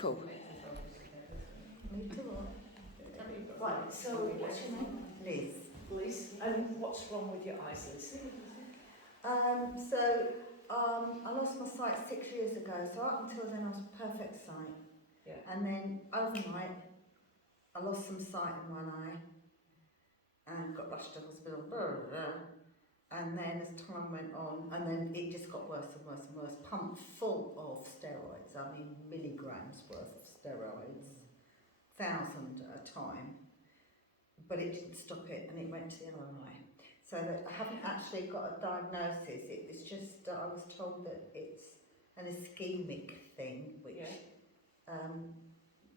cool. Right, so what's your name? Liz. Liz. And what's wrong with your eyes, Liz? I lost my sight 6 years ago, so up until then I was perfect sight. Yeah. And then overnight I lost some sight in one eye and got rushed to hospital. And then as time went on, and then it just got worse and worse and worse. Pumped full of steroids, I mean milligrams worth of steroids, 1,000 at a time. But it didn't stop it, and it went to the other eye. So that I haven't actually got a diagnosis. It's just I was told that it's an ischemic thing, which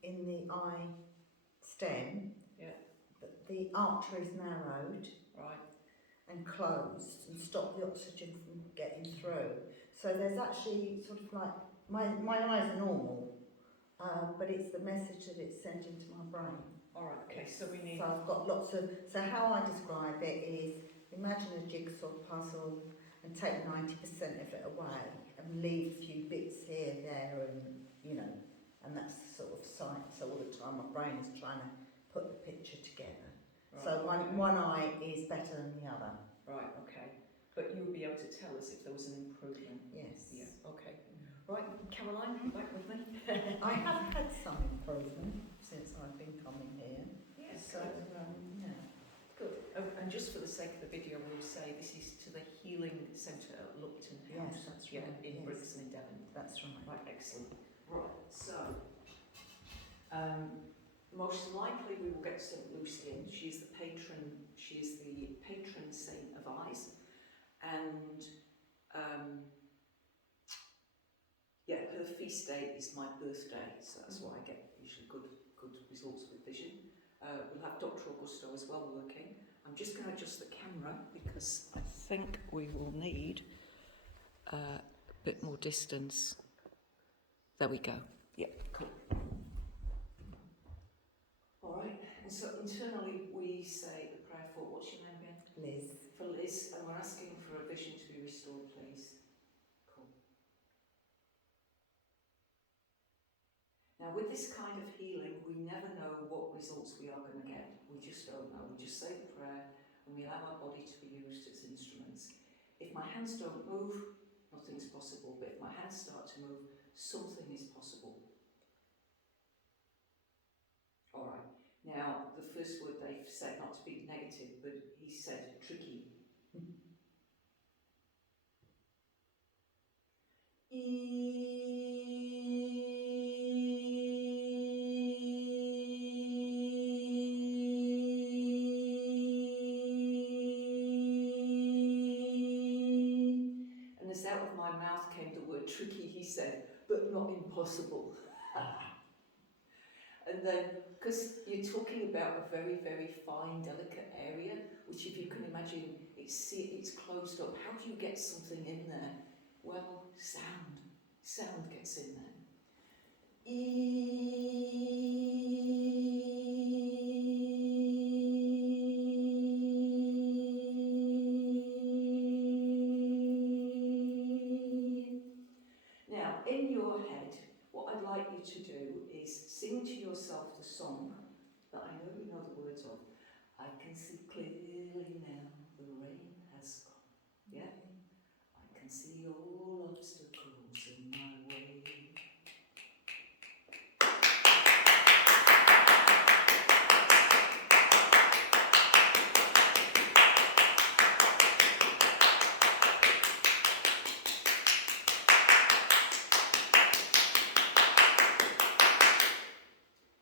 in the eye stem, the artery is narrowed, right, and closed and stop the oxygen from getting through. So there's actually sort of like my eyes are normal, but it's the message that it's sending to my brain. all right, okay, so we need... So I've got lots of, so how I describe it is, imagine a jigsaw puzzle and take 90% of it away and leave a few bits here, there and, you know, and that's sort of sight. So all the time my brain is trying to put the picture together. Right, So one eye is better than the other. Right, okay. But you'll be able to tell us if there was an improvement? Yes. Yeah, okay. Right, Caroline, back with me. I have had some improvement since I've been coming here. Yes, So, good. yeah. Good. Oh, and just for the sake of the video, we'll say this is to the Healing Centre at Lupton House. Yes, that's Yeah, right. in Yes. Brixton in Devon. That's right. Right, excellent. Right, so most likely we will get St Lucy in. She's the patron saint of eyes, and her feast day is my birthday, so that's why I get usually good results with vision. We'll have Dr. Augusto as well working. I'm just going to adjust the camera because I think we will need a bit more distance. There we go. Yeah, cool. All right, and so internally we say the prayer for, what's your name again? Liz. For Liz, and we're asking for a vision to be restored, please. Cool. Now with this kind of healing, we never know what results we are going to get. We just don't know. We just say the prayer and we allow our body to be used as instruments. If my hands don't move, nothing's possible, but if my hands start to move, something is possible. All right. Now, the first word they've said, not to be negative, but he said tricky. And as out of my mouth came the word tricky, he said, but not impossible. And then, because you're talking about a very, very fine, delicate area, which if you can imagine, it's closed up. How do you get something in there? Well, sound. Sound gets in there. Now, in your head, what I'd like you to do is sing to yourself the song that I know you know the words of. I can see clearly now, the rain has gone. Yeah? I can see all obstacles in my way.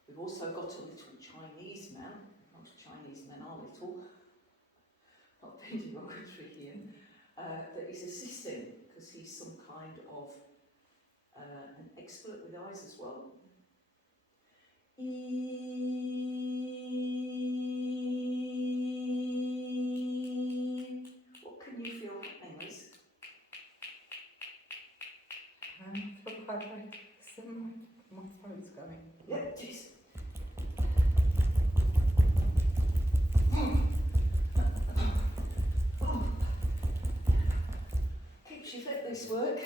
We've also got a little Chinese man. Most Chinese men are little. Not being derogatory here. That is assisting because he's some kind of an expert with eyes as well. What can you feel happening, Liz? My phone's going. Yeah, jeez. Keeps you fit, this work.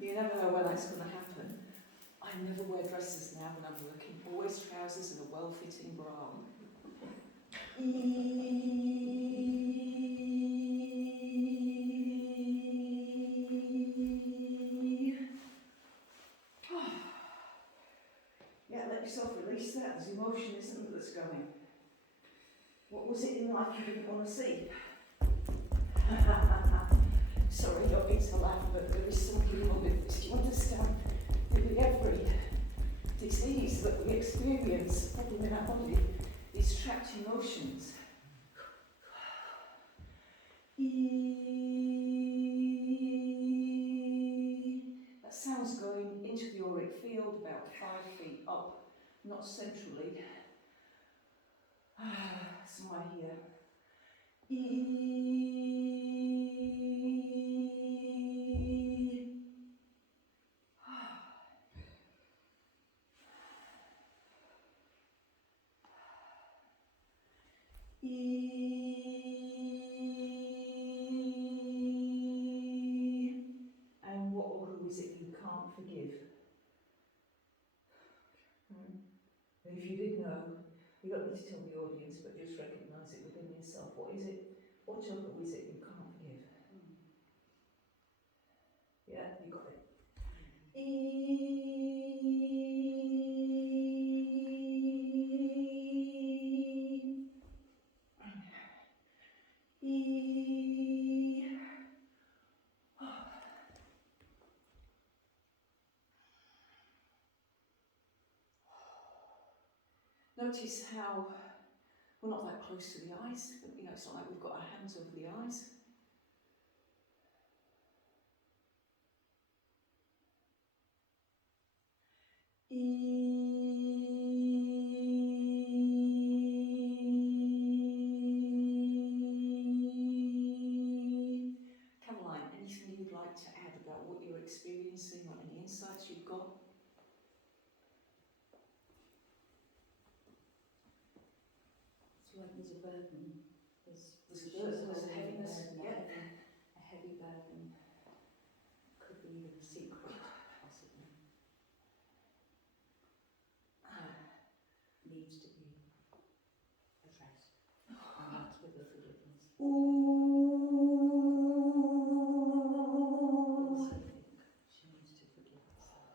You never know when that's going to happen. I'm I never wear dresses now when I'm working. Always trousers and a well-fitting bra. Yeah, let yourself release that. There's emotion, isn't there, that's going. What was it in life you didn't want to see? Sorry, don't mean to laugh, but there is something wrong with this. Do you understand? With every disease that we experience, problem in our body, is trapped emotions. That sound's going into the auric field about 5 feet up, not centrally. Somewhere here. And what or who is it you can't forgive? And if you did know, you don't need to tell the audience, but just recognise it within yourself. What is it? What or who is it you can't forgive? Yeah, you got it. Notice how we're not that close to the eyes. You know, it's not like we've got our hands over the eyes. Caroline, anything you'd like to add about what you're experiencing or any insights you've got? It's like there's a burden. There's There's a heaviness, yeah. A heavy burden. Could be even a secret, possibly. Needs to be addressed. And that's with the forgiveness. Also think she needs to forgive herself.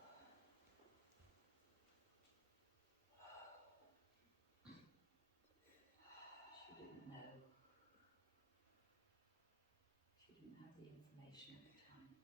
She didn't know. She didn't have the information at the time.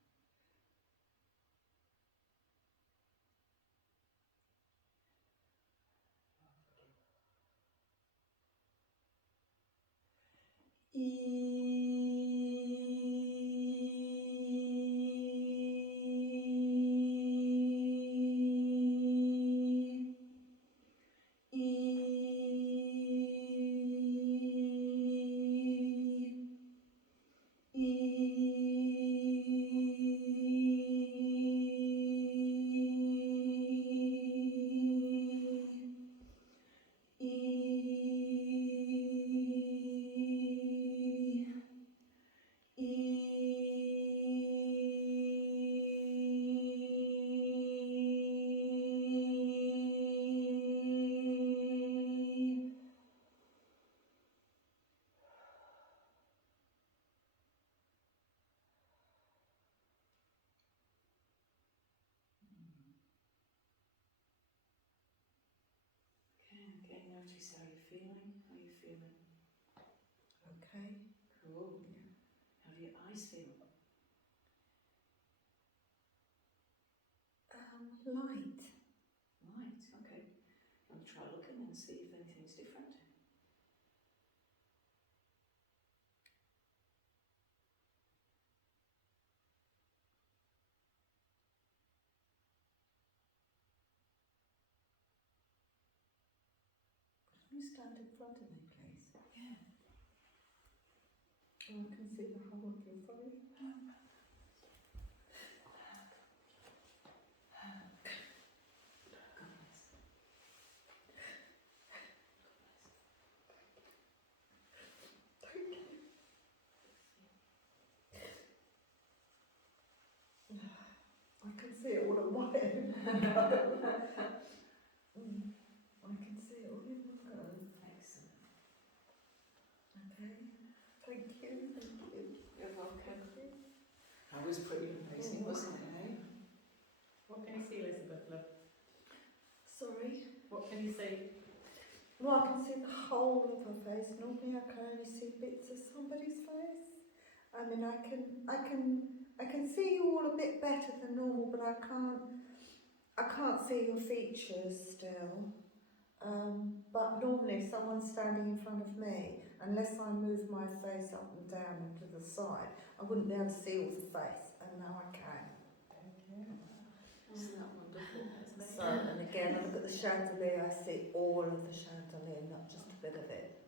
Okay, notice how you're feeling. How are you feeling? Okay. Cool. Yeah. How do your eyes feel? Light. Right, okay. I'll try looking and see if anything's different. Can you stand in front of me, please? Yeah. I can see the whole of your body. I can see it all on my own. I can see it all in one go. Excellent. Okay. Thank you. Thank you. You're welcome. Thank you. That was pretty amazing, wasn't it, eh? What can you see, Elizabeth, love? Sorry. What can you see? Well, I can see the whole of her face. Normally, I can only see bits of somebody's face. I mean, I can see you all a bit better than normal, but I can't see your features still. But normally, if someone's standing in front of me, unless I move my face up and down and to the side, I wouldn't be able to see all the face, and now I can. Isn't that wonderful? That's So, and again, I look at the chandelier, I see all of the chandelier, not just a bit of it.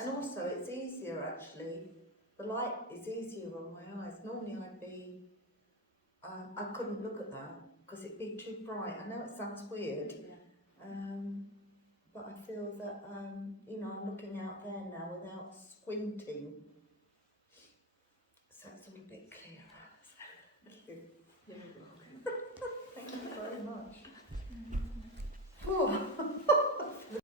And also, it's easier actually, the light is easier on my eyes. Normally I couldn't look at that because it'd be too bright. I know it sounds weird, but I feel that, I'm looking out there now without squinting. So it's all a bit clearer. Thank you. You're welcome.